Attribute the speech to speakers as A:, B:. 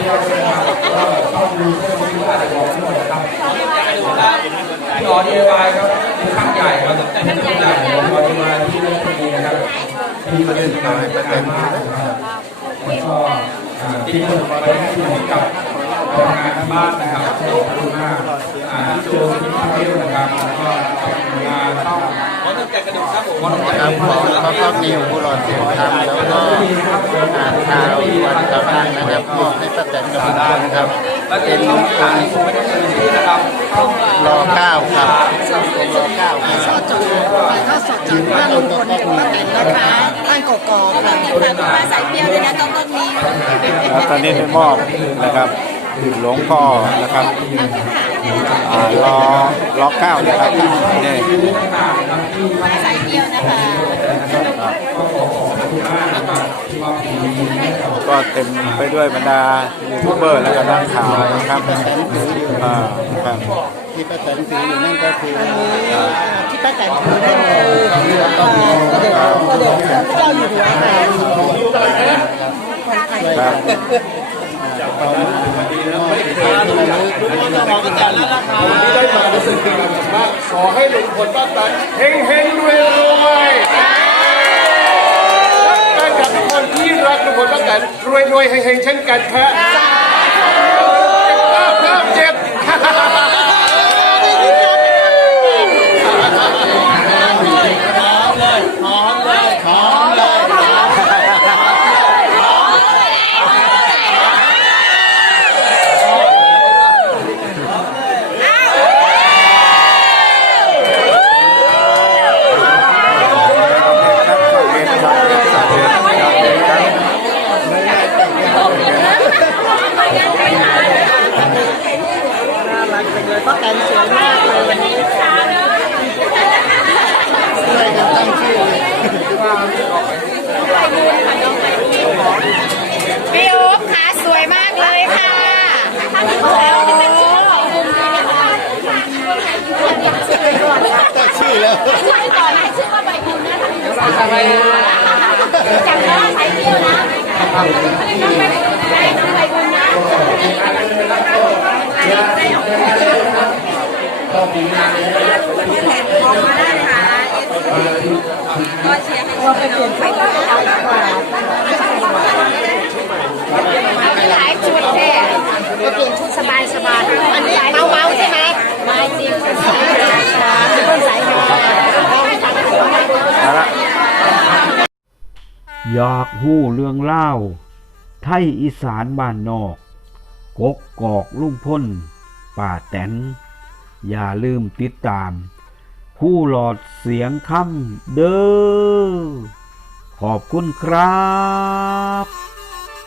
A: เข้าดูเรื่องนี้ว่าจะบอกทั้งหมดครับพี่อ๋อดีวายครับเป็นข้างใหญ่ครับเป็นข้างใหญ่ของอ๋อดีวายที่นั่นที่นี่นะครับที่มาเล่นการเป็นมากนะครับแล้วก็ที่เปิดไปให้ดูกับทำงานที่บ้านนะครับขอบคุณมากที่โจที่เที่ยวนะครับแล้วก็งานเข้า
B: ครับขอข้อนิวผู้รอดเสียงธรรมแล้วก็อ่านข่าววันต่อไปนะครับมอบให้ป้าแตนกับลุงพลครับเป็นองค์รอเก้าครับรอเก้า
C: ถ่
B: ครับ
C: ายทอดสดจากบ้านลุงพลกับป้าแตนนะคะบ้านกกอกค่ะมาใส่เปรี้ยวเลยนะต้นนี้
D: แล้วตอนนี้ได้มอบนะครับหลวงพ่อนะครับรอเก้านะครับนี่
C: ใส่เปรี้ยวนะคะ
D: ก็เต็มไปด้วยบรรดายูทูบเบอร์และก็นักข่าวนะครับครับ
B: ที่ป้าแตนถืออยู่นั่นก็คือ
C: ที่ป้าแตนถือนั่นคือก็เด็กพระเจ้าอยู่หัวค่ะ
A: ที่ได้มารู้สึกดีมากขอให้ลุงพลป้าแตนเฮงเฮงรวยรวยรักกันกับทุกคนที่รักลุงพลป้าแตนรวยรวยเฮงเฮงเช่นกันครับเจ็บ
C: ป้าแตนสวยมากเลยวันนี้
B: ช่วยกันตั้งชื่อ
C: พี่โอ๊คขาสวยมากเลยค่ะตั้ง
B: ชื่อแล้ว
C: ชื่อก่อนให้ชื่อว่าใบบุญนะจังว่าใส่เที่ยวนะน้องใบบุญนะก็ปีหน้าออกมาได้ค่ะก็เชียร์ให้เราไปเปลี่ยนไปก็เอาดีกว่าหลายชุดแท้ก็เปลี่ยนชุดสบายอันนี้เมาใช่ไหมไม่จริงคนสายมา
E: อยากฮู้เรื่องเล่าไทยอีสานบ้านนอกกกอกลุงพ้นป้าแตนอย่าลืมติดตามผู้หลอดเสียงค่ำเด้อขอบคุณครับ